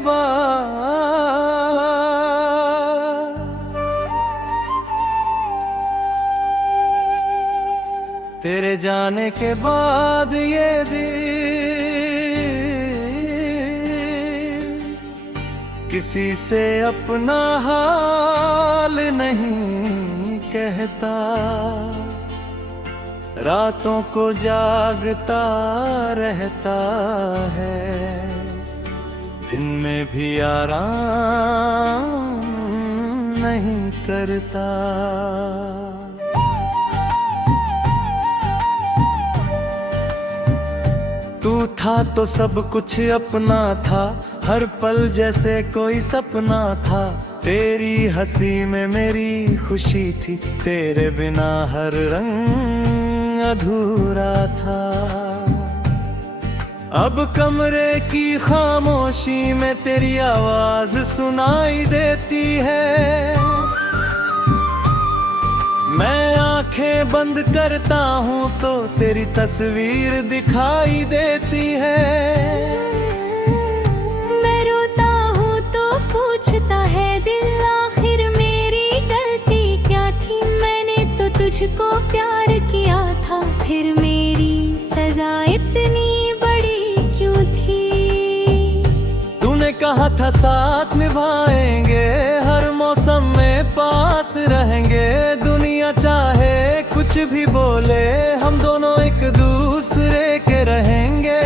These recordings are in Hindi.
बाद, तेरे जाने के बाद ये दिल किसी से अपना हाल नहीं कहता। रातों को जागता रहता है, दिन में भी आराम नहीं करता। तू था तो सब कुछ अपना था, हर पल जैसे कोई सपना था। तेरी हंसी में मेरी खुशी थी, तेरे बिना हर रंग अधूरा था। अब कमरे की खामोशी में तेरी आवाज सुनाई देती है। मैं आंखें बंद करता हूँ तो तेरी तस्वीर दिखाई देती है। मैं रोता हूँ तो पूछता है दिल, आखिर मेरी गलती क्या थी? मैंने तो तुझको प्यार किया था, फिर मेरी सजा इतनी बड़ी क्यों थी? तूने कहा था साथ निभाएंगे, हर मौसम में पास रहेंगे। दुनिया चाहे कुछ भी बोले, हम दोनों एक दूसरे के रहेंगे।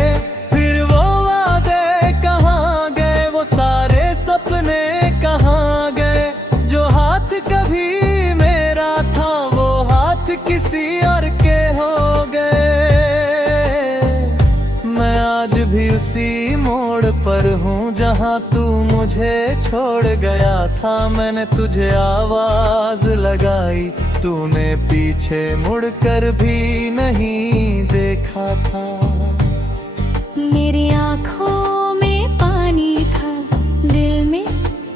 फिर वो वादे कहाँ गए, वो सारे सपने कहाँ गए? जो हाथ कभी मेरा था वो हाथ किसी और के हो गए। मैं आज भी उसी मोड़ पर हूँ जहाँ तू मुझे छोड़ गया था। मैंने तुझे आवाज लगाई, तूने पीछे मुड़कर भी नहीं देखा था। मेरी आँखों में पानी था, दिल में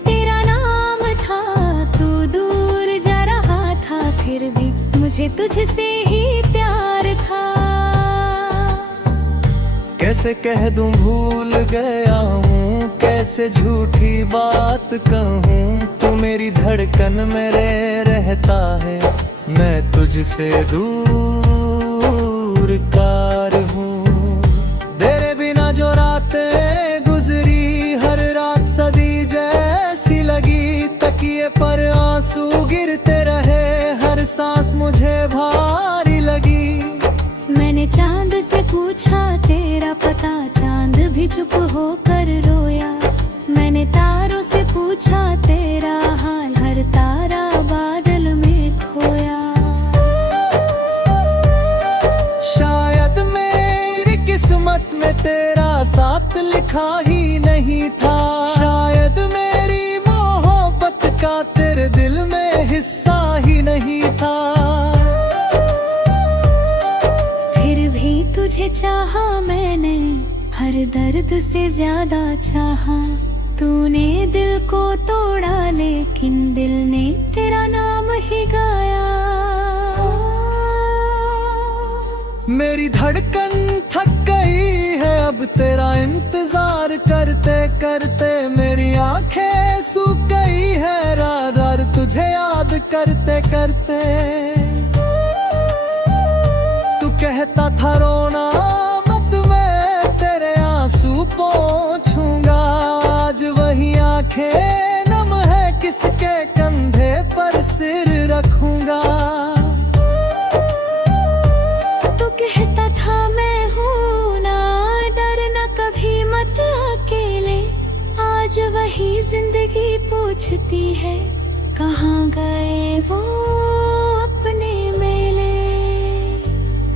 तेरा नाम था। तू दूर जा रहा था, फिर भी मुझे तुझसे ही प्यार था। कैसे कह दूं भूल गया हूँ, कैसे झूठी बात कहूँ। तू मेरी धड़कन मेरे रहता है, मैं तुझसे दूर कार हूँ। तेरे बिना जो रातें गुजरी, हर रात सदी जैसी लगी। तकिए पर आंसू गिरते रहे, हर सांस मुझे भारी लगी। मैंने चांद से पूछा तेरा पता, चांद भी चुप होकर रोया। मैंने तारों से पूछा तेरा हाल, हर तारा बादल में खोया। शायद मेरी किस्मत में तेरा साथ लिखा ही नहीं था। शायद मेरी मोहब्बत का तेरे दिल में हिस्सा ही नहीं था। तुझे चाहा मैंने, हर दर्द से ज्यादा चाहा। तूने दिल को तोड़ा लेकिन दिल ने तेरा नाम ही गाया। मेरी धड़कन थक गई है अब तेरा इंतजार करते करते। मेरी आंखें सूख गई है रात तुझे याद करते करते। कहता था रोना मत, मैं तेरे आंसू पोंछूंगा। आज वही आंखें नम है, किसके कंधे पर सिर रखूंगा। तू कहता था मैं हूँ ना, डरना कभी मत अकेले। आज वही जिंदगी पूछती है, कहाँ गए वो अपने मेले?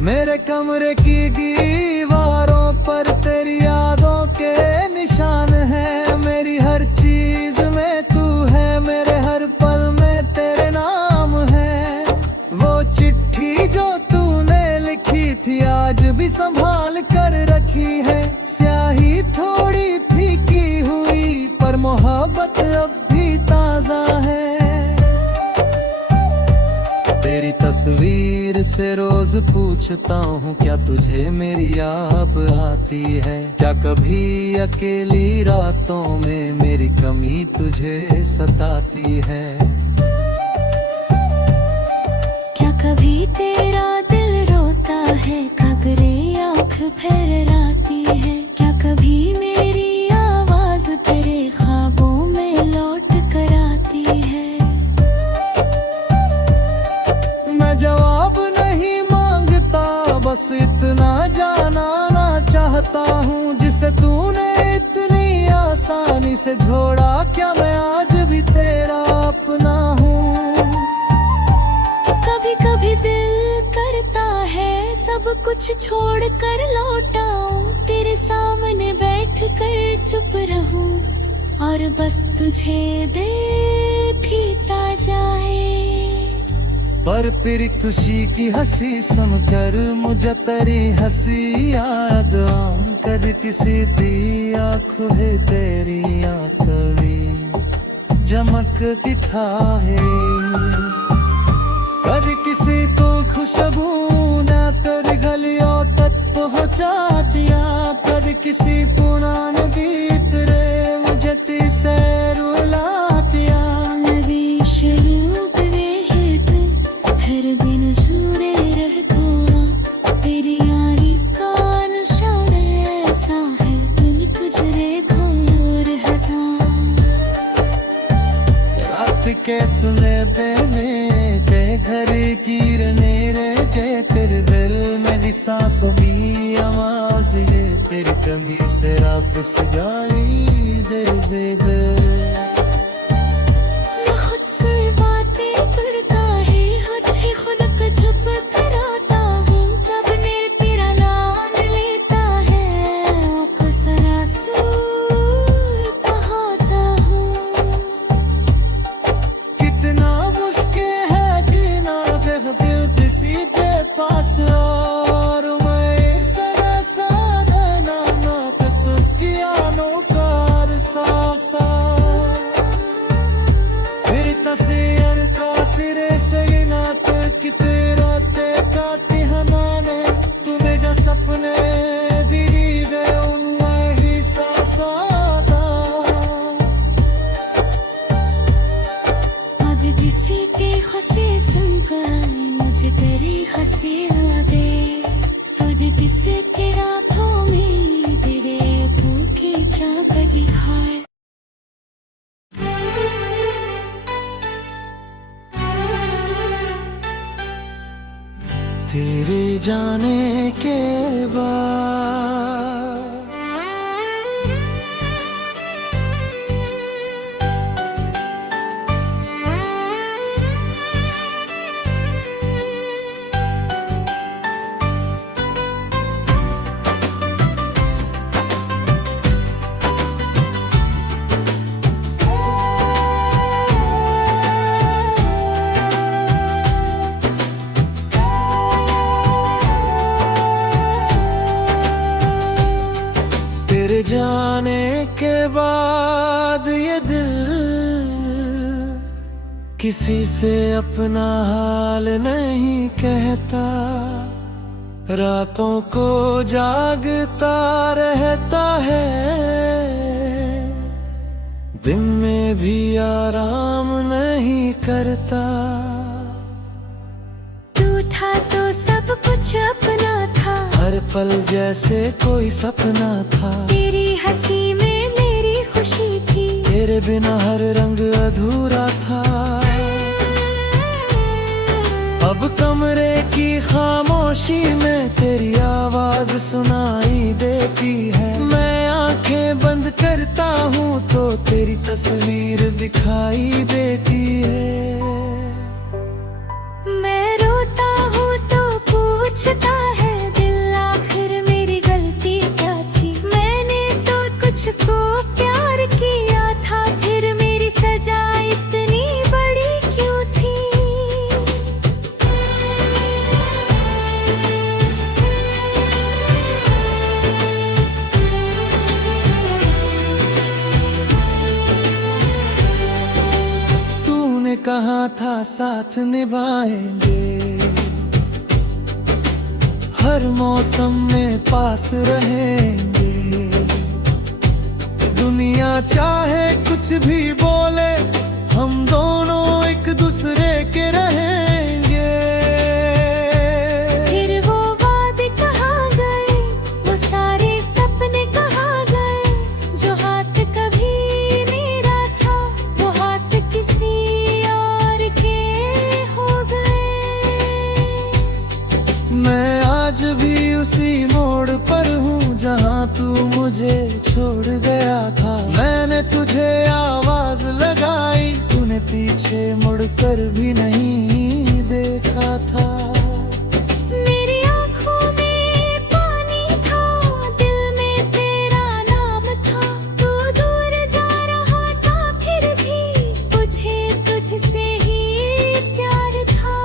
मेरे कमरे की दीवारों पर तेरी यादों के निशान है। मेरी हर चीज में तू है, मेरे हर पल में तेरे नाम है। वो चिट्ठी जो तूने लिखी थी आज भी संभाल कर रखी है। स्याही थोड़ी फीकी हुई पर मोहब्बत अब भी ताजा है। तेरी तस्वीर से रोज पूछता हूँ, क्या तुझे मेरी याद आती है? क्या कभी अकेली रातों में कमी तुझे सताती है। क्या कभी तेरा दिल रोता है, खबरे आँख फहराती है? क्या कभी मेरी आवाज तेरे ख्वाबों में लौट कर आती है? मैं जवाब नहीं मांगता, बस इतना जानना चाहता हूँ, जिसे तूने इतनी आसानी से छोड़ा, क्या मैं आज भी तेरा अपना हूँ? कभी कभी दिल करता है सब कुछ छोड़ कर लौटाऊं, तेरे सामने बैठ कर चुप रहूं और बस तुझे देखता जाए। पर फिर खुशी की हंसी सुनकर मुझे तेरी हंसी याद आऊं, कर किसी दी आँखों है तेरी आँखों जमक दिखा है। कर किसी को खुशबू ना कर गलियों तक पहुँचा दिया, कर किसी पुराने गीत रे मुझे तीसे रुला दिया। नवी शुरू हर बिन जुरे रह गया, तेरी यारी का निशान ऐसा है, दिल तुझे खोर हटा। रात के सुने बेने ते घर गिरने रे जे तेरे दिल मेरी सांसों की आवाज ये, तेरी कमी से रात सजाई दिल बेदर। मुझे तेरी हंसी दे, तुझे किसे तेरा थो में तेरे तू की चाक दिखाए। तेरे जाने के बाद जाने के बाद ये दिल किसी से अपना हाल नहीं कहता, रातों को जागता रहता है, दिन में भी आराम नहीं करता। तू था तो सब कुछ अपना था, हर पल जैसे कोई सपना था, तेरी हंसी में मेरी खुशी थी, तेरे बिना हर रंग अधूरा था। अब कमरे की खामोशी में तेरी आवाज सुनाई देती है, मैं आंखें बंद करता हूँ तो तेरी तस्वीर दिखाई देती है। मैं रोता हूँ तो पूछता है को प्यार किया था, फिर मेरी सजा इतनी बड़ी क्यों थी? तूने कहा था साथ निभाएंगे, हर मौसम में पास रहेंगे, दुनिया चाहे कुछ कुछ भी बोले हम दोनों एक दूसरे के रहेंगे। फिर वो वादे कहाँ गए, वो सारे सपने कहाँ गए, जो हाथ कभी मेरा था वो हाथ किसी और के हो गए। मैं आज भी उसी मोड़ पर हूँ जहाँ तू मुझे छोड़ गया था। मैंने तुझे आवाज लगाई, तूने पीछे मुड़कर भी नहीं देखा था। मेरी आँखों में पानी था, दिल में तेरा नाम था। तू दूर जा रहा था फिर भी मुझे तुझसे ही प्यार था।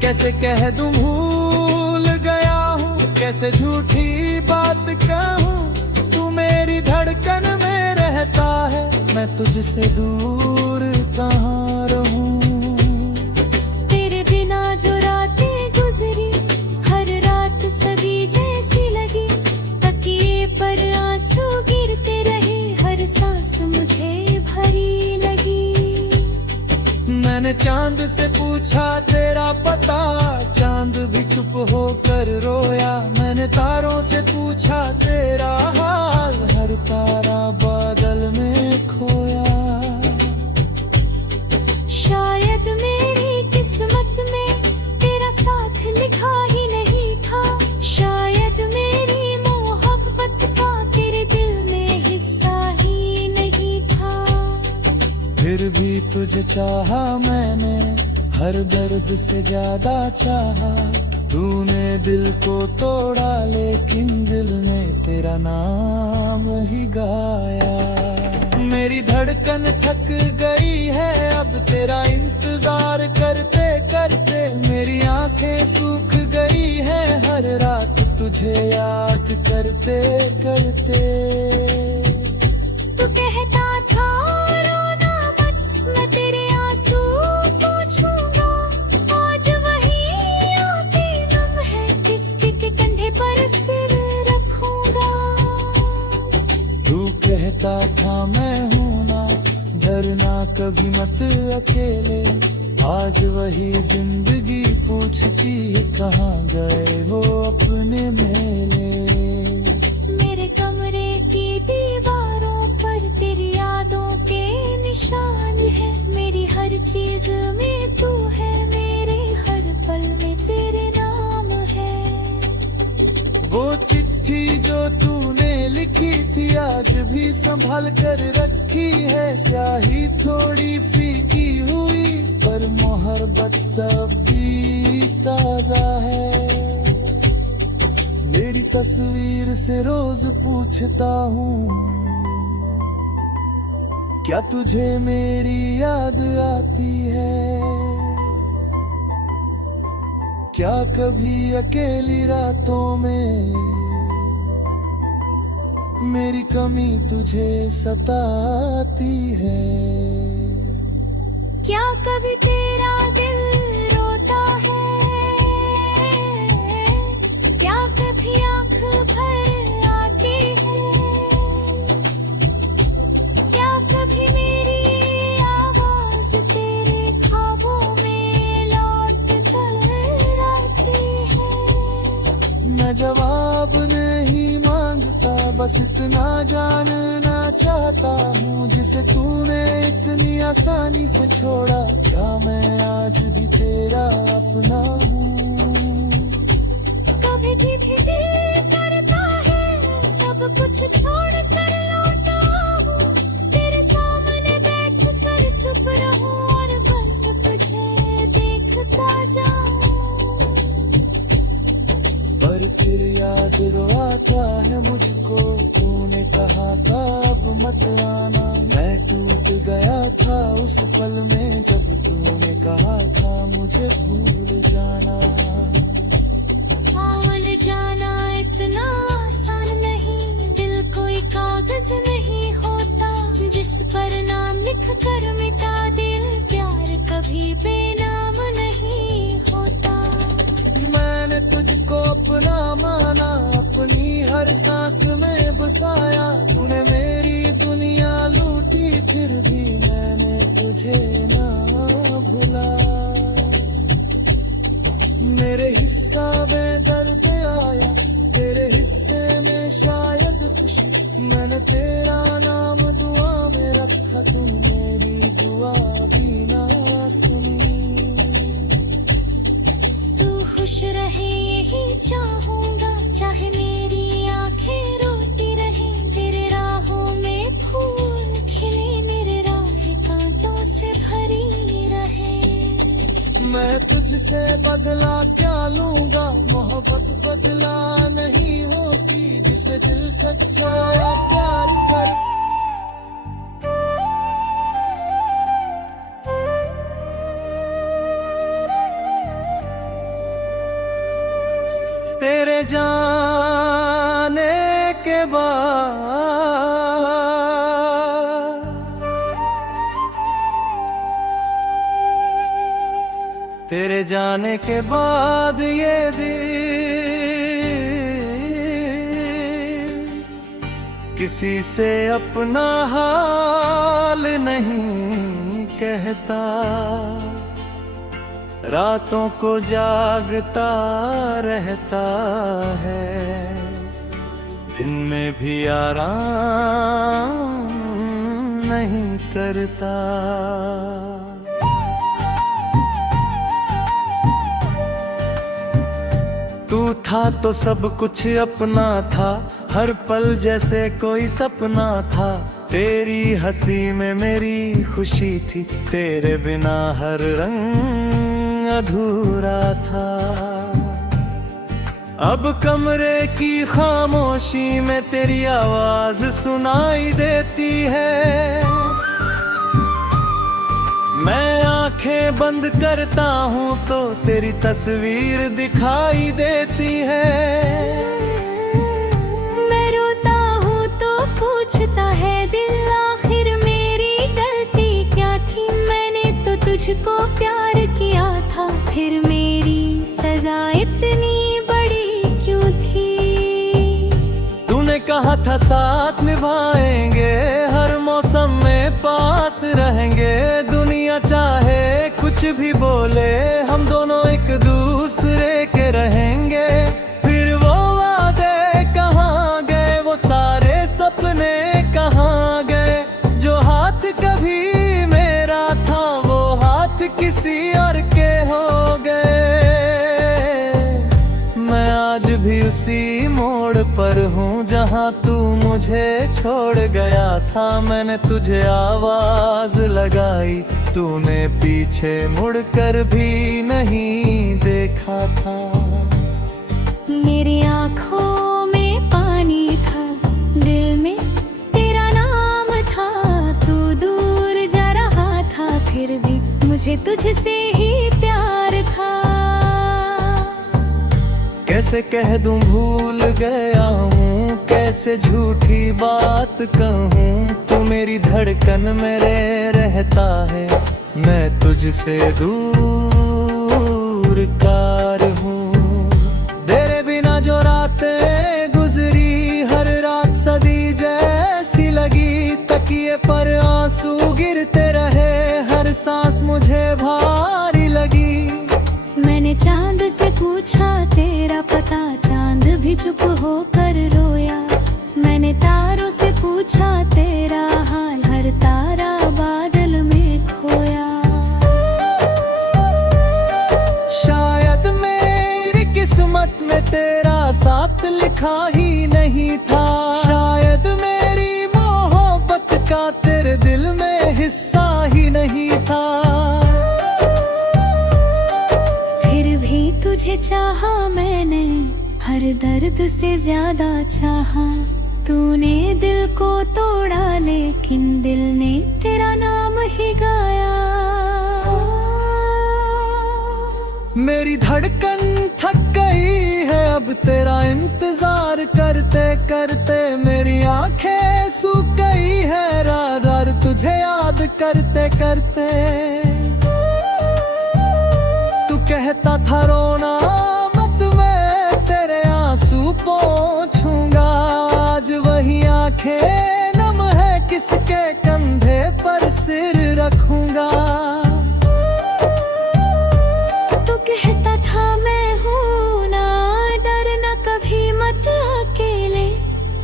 कैसे कह दूं भूल गया हूँ, कैसे झूठी बात कहूँ, तू मेरी धड़कन में रहता है, मैं तुझसे दूर कहाँ रहूं। तेरे बिना जो रातें गुजरी, हर रात सदी जैसी लगी। तकिए पर आंसू गिरते रहे, हर सांस मुझे भरी लगी। मैंने चांद से पूछा तेरा पता, चांद भी चुप होकर रोया। मैंने तारों से पूछा तेरा हाल, हर तारा बादल में खोया। शायद मेरी किस्मत में तेरा साथ लिखा ही नहीं था। शायद मेरी मोहब्बत का तेरे दिल में हिस्सा ही नहीं था। फिर भी तुझे चाहा मैंने, हर दर्द से ज्यादा चाहा। तूने दिल को तोड़ा लेकिन दिल ने तेरा नाम ही गाया। मेरी धड़कन थक गई है अब तेरा इंतजार करते करते। मेरी आंखें सूख गई हैं हर रात तुझे याद करते करते। तू कहता था रोना मत, मैं तेरे आंसू पोंछूंगा। आज वही आंखें नम है, किसके के कंधे पर सिर रखूंगा। तू कहता था मैं हूं ना, डरना कभी मत अकेले। आज वही जिंदगी पूछती है कहाँ गए वो अपने मेले। मेरे कमरे की दीवारों पर तेरी यादों के निशान है। मेरी हर चीज में तू है, मेरे हर पल में तेरे नाम है। वो चिट्ठी जो तूने लिखी थी आज भी संभाल कर रखी है। स्याही थोड़ी फीकी हुई पर मोहब्बत तब भी ताजा है। मेरी तस्वीर से रोज पूछता हूँ, क्या तुझे मेरी याद आती है? क्या कभी अकेली रातों में मेरी कमी तुझे सताती है? क्या कभी तेरा दिल रोता है? क्या कभी आंख भर आती है? क्या कभी मेरी आवाज तेरे ख्वाबों में लौट कर आती है? मैं जवाब नहीं मांगता, बस इतना जानना चाहता हूँ जिसे तूने इतनी आसानी से छोड़ा। क्या मैं आज भी तेरा अपना हूँ? कभी भी दिल करता है सब कुछ छोड़ कर लौटा हूँ। तेरे सामने बैठ कर चुप रहूं और बस तुझे देखता जाऊं। पर फिर याद आता है मुझको, तूने कहा था अब मत आना। मैं टूट गया था उस पल में जब तूने कहा था मुझे भूल जाना। भूल जाना इतना आसान नहीं, दिल कोई कागज नहीं होता जिस पर नाम लिख कर मिटा दिल। प्यार कभी बेनाम नहीं होता। मैंने तुझको अपना माना, अपनी हर सांस में बसाया। तूने मेरी दुनिया लूट तुम मेरी दुआ भी ना सुनी। तू खुश रहे यही चाहूंगा, चाहे मेरी आंखें रोती रहे, तेरे राहों में फूल खिले, मेरे राह कांटों से भरी रहे। मैं तुझसे बदला क्या लूंगा, मोहब्बत बदला नहीं होती, जिसे दिल सच्चा प्यार कर। तेरे जाने के बाद, तेरे जाने के बाद ये दिल किसी से अपना हाल नहीं कहता, रातों को जागता रहता है, दिन में भी आराम नहीं करता। तू था तो सब कुछ अपना था, हर पल जैसे कोई सपना था, तेरी हंसी में मेरी खुशी थी, तेरे बिना हर रंग अधूरा था। अब कमरे की खामोशी में तेरी आवाज सुनाई देती है, मैं आंखें बंद करता हूँ तो तेरी तस्वीर दिखाई देती है। मैं रोता हूँ तो पूछता है दिल, आखिर मेरी गलती क्या थी, मैंने तो तुझको प्यार किया था, फिर मेरी सजा इतनी बड़ी क्यों थी। तूने कहा था साथ निभाएंगे, हर मौसम में पास रहेंगे, दुनिया चाहे कुछ भी बोले, हम दोनों एक दूसरे के रहेंगे। फिर वो वादे कहाँ गए, वो सारे सपने कहाँ गए, जो हाथ कभी मेरा था वो हाथ किसी और के हो गए। मैं आज भी उसी मोड़ पर हूँ जहाँ तू मुझे छोड़ गया था, मैंने तुझे आवाज लगाई, तूने पीछे मुड़कर भी नहीं देखा था। मेरी आँखों में पानी था, दिल में तेरा नाम था, तू दूर जा रहा था, फिर भी मुझे तुझसे ही प्यार था। कैसे कह दूं भूल गया हूँ, कैसे झूठी बात कहूँ, तू मेरी धड़कन मेरे रहता है, मैं तुझसे दूर कार हूँ। तेरे बिना जो रातें गुजरी, हर रात सदी जैसी लगी, तकिए पर आंसू गिरते रहे, हर सांस मुझे भारी लगी। मैंने चांद से पूछा तेरा पता, चांद भी चुप होकर रोया, मैंने तारों से पूछा तेरा हाल, हर तारा बादल में खोया। शायद मेरी किस्मत में तेरा साथ लिखा ही नहीं था, शायद मेरी मोहब्बत का तेरे दिल में हिस्सा ही नहीं था। तुझे चाहा मैंने, हर दर्द से ज्यादा चाहा, तूने दिल को तोड़ा लेकिन दिल ने तेरा नाम ही गाया। मेरी धड़कन थक गई है अब तेरा इंतजार करते करते, मेरी आंखें सूख गई है रार रार तुझे याद करते करते। कहता था रोना मत, मैं तेरे आंसू पोंछूंगा, आज वही आंखें नम है, किसके कंधे पर सिर रखूंगा। तू कहता था मैं हूं ना, डरना कभी मत अकेले,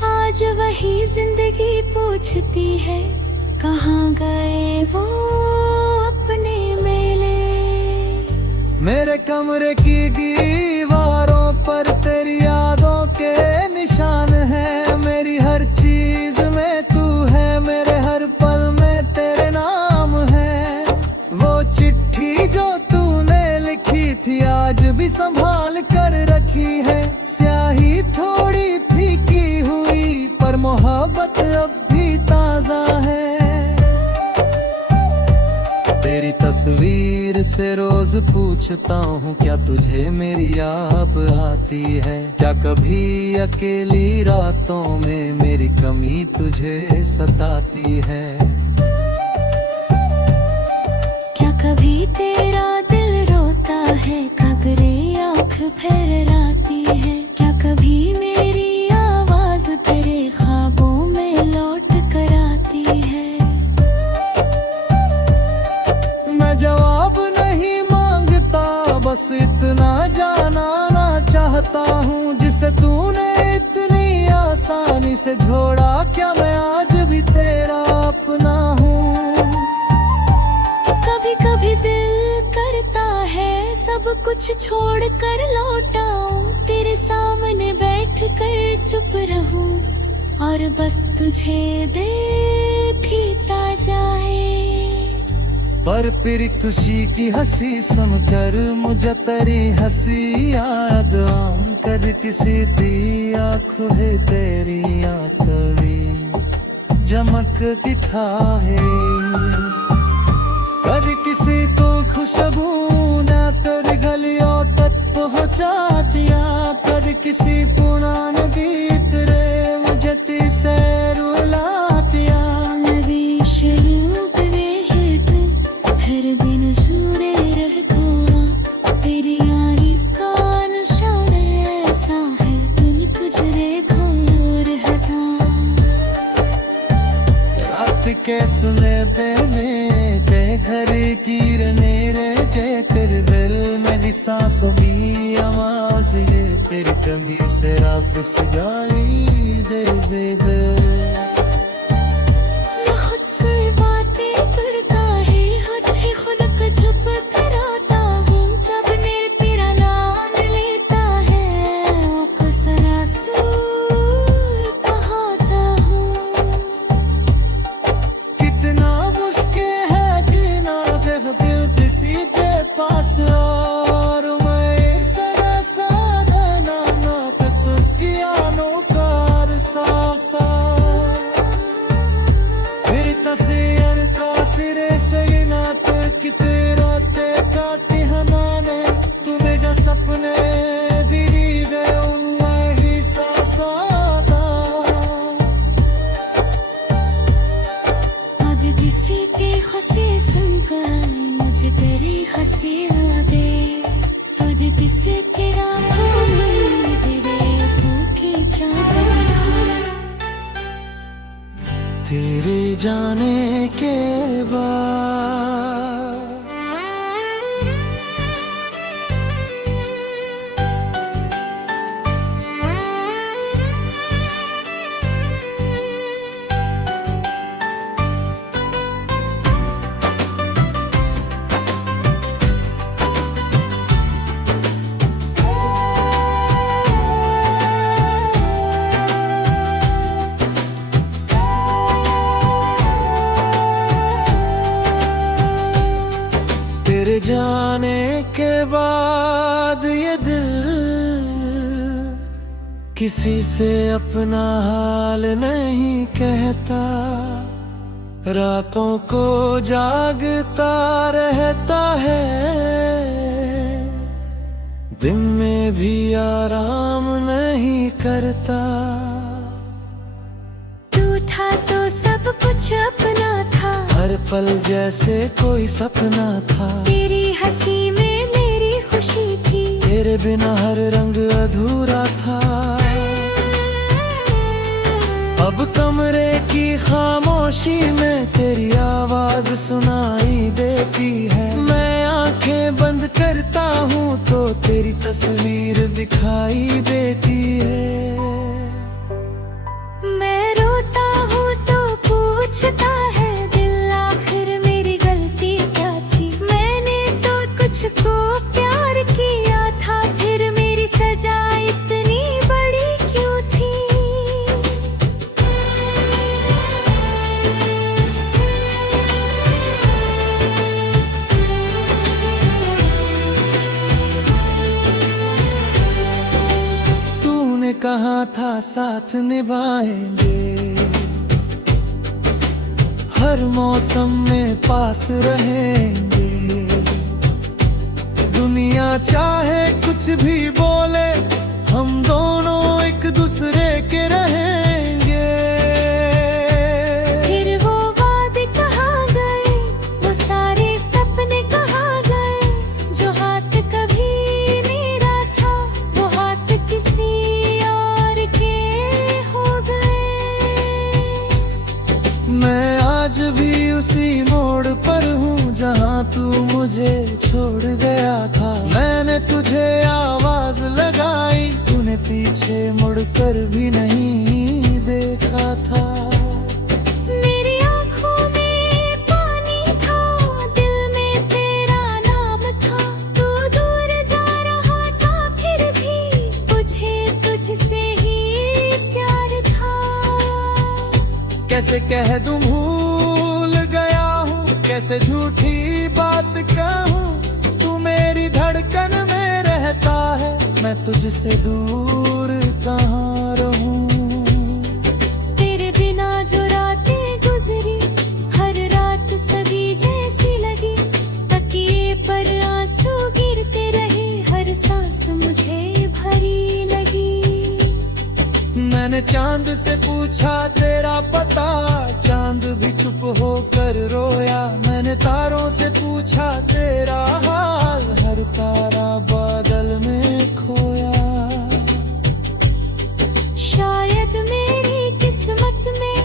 आज वही जिंदगी पूछती है, कहाँ गए वो अपने मेले। मेरे कमरे की दीवारों पर तेरी यादों के निशान है। मेरी हर चीज में तू है, मेरे हर पल में तेरे नाम है। वो चिट्ठी जो तूने लिखी थी आज भी संभाल कर रखी है। स्याही थोड़ी फीकी हुई पर मोहब्बत अब भी ताजा है। तेरी तस्वीर से रोज पूछता हूँ क्या तुझे मेरी याद आती है। क्या कभी अकेली रातों में मेरी कमी तुझे सताती है। क्या कभी तेरा दिल रोता है, खबरे आँख फहराती है। क्या कभी मेरी आवाज तेरे ख्वाबों में लौट कर आती है। मैं जवाब नहीं मांगता, बस इतना जानना चाहता हूँ जिसे तूने इतनी आसानी से छोड़ा। क्या मैं आज भी तेरा अपना हूँ। कभी कभी दिल करता है सब कुछ छोड़ कर लौटाऊं, तेरे सामने बैठ कर चुप रहूं और बस तुझे देखता जाए। पर फिर खुशी की हंसी समझकर मुझे तेरी हंसी याद करती सीधी आँखों है तेरी आंखें चमकती था है। कभी किसी को खुशबू न तेरी गलियों तक पहुँचा दिया। कभी किसी पुराने गीत रे मुझे तीसे रुला दिया। नबी शुरू करे है हर दिन जुड़े रह गया। तेरी यारी का निशान ऐसा है, दिल तुझे खोर हटा। रात के सुने बेने ते घर गिरने रे जे तेरे दिल मेरी सांसों की आवाज ये तेरी कमी से रात सजाई दे दे। मैं खुद से बातें करता है, खुद ही खुद को छुप कर आता हूँ। जब मेरे तेरा नाम लेता है आँखों से आंसू बहाता हूँ। कितना मुश्किल है जीना दिल किसी के पास और मैं सदा साधा ना कसस किया नौकर सासा। मेरी तस्वीर का सिरे से ना तो कितने ते काटी हनाने तुम्हें जो सपने दिरी दे उनमें ही सासादा। अब किसी की हंसी सुनकर मुझे तेरी हंसी याद खुद किसे तेरा तेरे आँखों की चादर दिखाए। तेरे जाने के बाद तेरे जाने के बाद ये दिल किसी से अपना हाल नहीं कहता। रातों को जागता रहता है, दिन में भी आराम नहीं करता। तू था तो सब कुछ अपना था, हर पल जैसे कोई सपना था। तेरी हंसी में मेरी खुशी थी, तेरे बिना हर रंग अधूरा था। अब कमरे की खामोशी में तेरी आवाज सुनाई देती है। मैं आंखें बंद करता हूँ तो तेरी तस्वीर दिखाई देती है। मैं रोता हूँ तो पूछता है था साथ निभाएंगे, हर मौसम में पास रहेंगे। दुनिया चाहे कुछ भी बोले, हम दोनों एक दूसरे के रहेंगे। फिर वो वादे कहाँ गए, वो सारे सपने कहाँ गए, जो हाथ कभी मेरा था वो हाथ किसी और के हो गए। मैं आज भी उसी मोड़ पर हूँ जहाँ तू मुझे छोड़ गया था। मैंने तुझे आवाज लगाई, तूने पीछे मुड़कर भी नहीं देखा था। मेरी आँखों में पानी था, दिल में तेरा नाम था। तू दूर जा रहा था, फिर भी मुझे तुझसे ही प्यार था। कैसे कह दूं भूल गया हूँ, कैसे झूठी बात कहूँ। तू मेरी धड़कन में रहता है, मैं तुझसे दूर कहाँ रहूं। तेरे बिना जो रातें गुजरी, हर रात सदी जैसी लगी। तकिए पर आंसू गिरते रहे, हर सांस मुझे भरी लगी। मैंने चांद से पूछा तेरा पता, चांद भी चुप होकर रोया। मैंने तारों से पूछा तेरा हाल, हर तारा बादल में खोया। शायद मेरी किस्मत में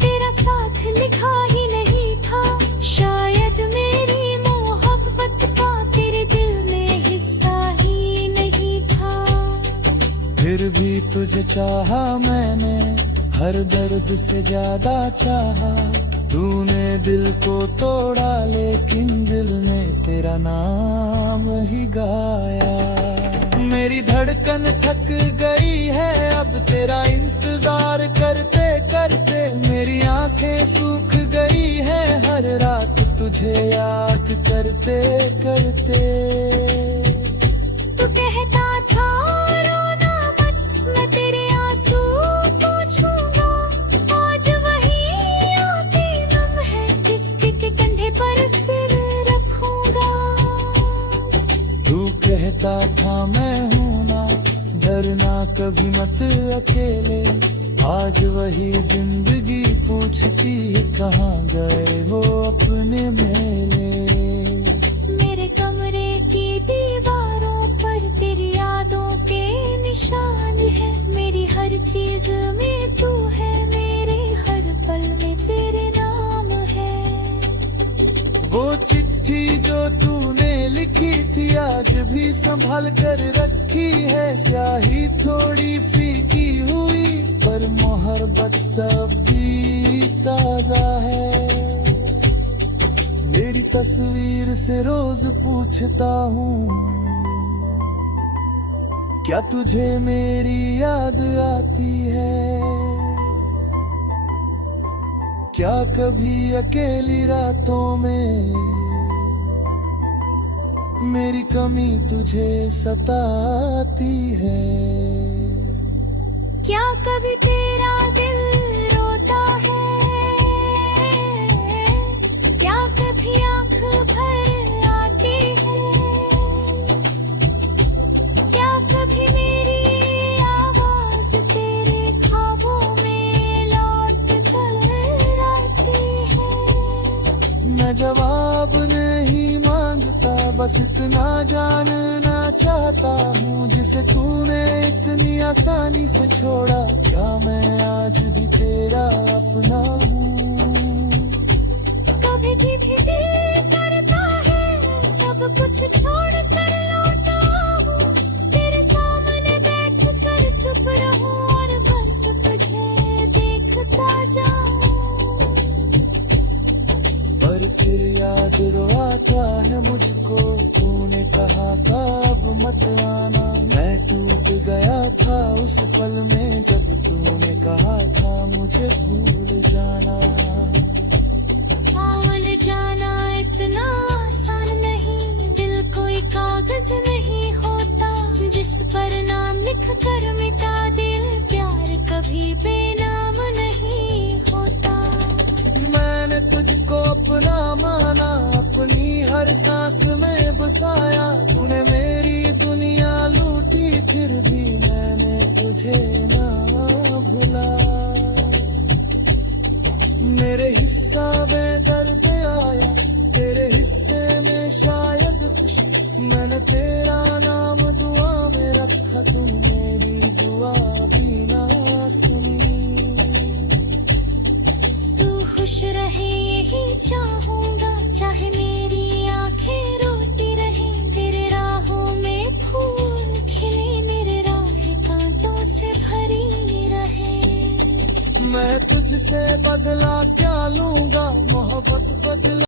तेरा साथ लिखा ही नहीं था। शायद मेरी मोहब्बत का तेरे दिल में हिस्सा ही नहीं था। फिर भी तुझे चाहा मैंने, हर दर्द से ज्यादा चाहा। तूने दिल को तोड़ा, लेकिन दिल ने तेरा नाम ही गाया। मेरी धड़कन थक गई है अब तेरा इंतजार करते करते। मेरी आंखें सूख गई है हर रात तुझे याद करते करते। तू कहता था रोना मत, मैं तेरे आंसू पोंछूंगा। आज वही आंखें नम है, किसके के कंधे पर सिर रखूंगा। तू कहता था मैं हूं ना, डरना कभी मत अकेले। आज वही जिंदगी पूछती कहाँ गए वो अपने मेले। मेरे कमरे की दीवारों पर तेरी यादों के निशान है। मेरी हर चीज में तू है, मेरे हर पल में तेरे नाम है। वो चिट्ठी जो तूने लिखी थी आज भी संभाल कर रखी है। स्याही थोड़ी फीकी हुई पर मोहब्बत तब भी ताजा है। मेरी तस्वीर से रोज पूछता हूँ, क्या तुझे मेरी याद आती है। क्या कभी अकेली रातों में मेरी कमी तुझे सताती है। क्या कभी तेरा दिल रोता है, क्या कभी आंख भर आती है। क्या कभी मेरी आवाज तेरे ख्वाबों में लौट कर आती है। मैं जवाब नहीं मांगता, बस इतना जानना चाहता हूँ, जिसे तूने इतनी आसानी से छोड़ा। क्या मैं आज भी तेरा अपना हूँ। कभी भी दिल करता है सब कुछ छोड़ कर लौटा हूँ। तेरे सामने बैठ कर चुप रहूं और बस तुझे देखता जाऊं। पर फिर याद रोआता है मुझको, तूने कहा कब मत आना। मैं टूट गया था उस पल में जब तूने कहा था मुझे भूल जाना। भूल जाना इतना आसान नहीं, दिल कोई कागज नहीं होता जिस पर नाम लिख कर मिटा दिल। प्यार तुझसे नाम नहीं होता। मैंने तुझको अपना माना, अपनी हर सांस में बसाया। तूने मेरी दुनिया लूटी, फिर भी मैंने तुझे ना भूला। मेरे हिस्सा में दर्द आया, तेरे हिस्से में शायद खुशी। मैंने तेरा नाम दुआ में रखा, तूने मेरी दुआ भी ना सुनी। तू खुश रहे यही चाहूंगा, चाहे मेरी आंखें रोती रहे। तेरे राहों में फूल खिले, मेरे राह कांटों से भरी रहे। मैं तुझसे बदला क्या लूंगा, मोहब्बत बदला